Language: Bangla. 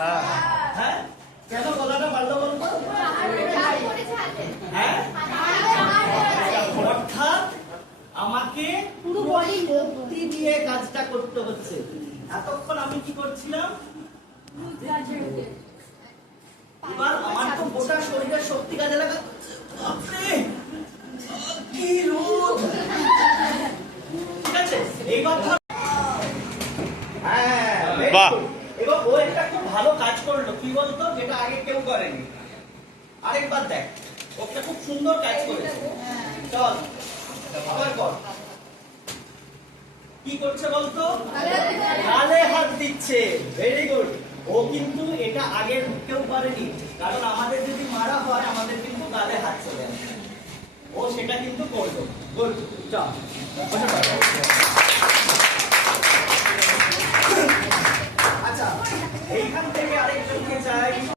হ্যাঁ, কেন গলাটা বাড়লো বলতো? হ্যাঁ, অর্থাৎ আমাকে পুরো শক্তি দিয়ে কাজটা করতে হচ্ছে। এতক্ষণ আমি কি করছিলাম? এবার আমার তো গোটা শরীরের শক্তি কাজে লাগাচ্ছে। কি রোদ! ঠিক আছে, এইবার বাহ, এবার ও একটা খুব ভালো কাজ করলো। কি বলতো? যেটা আগে কেউ করেনি। আরেকবার দেখ, ওটা খুব সুন্দর কাজ করেছে। চল আবার কর। কি করছে বলতো? গালে হাত দিচ্ছে। Very good. ও কিন্তু এটা আগে কেউ করেনি, কারণ আমাদের যদি মারা হয় আমাদের কিন্তু গালে হাত চলে আসে। ও সেটা কিন্তু করলো। গুড, চল।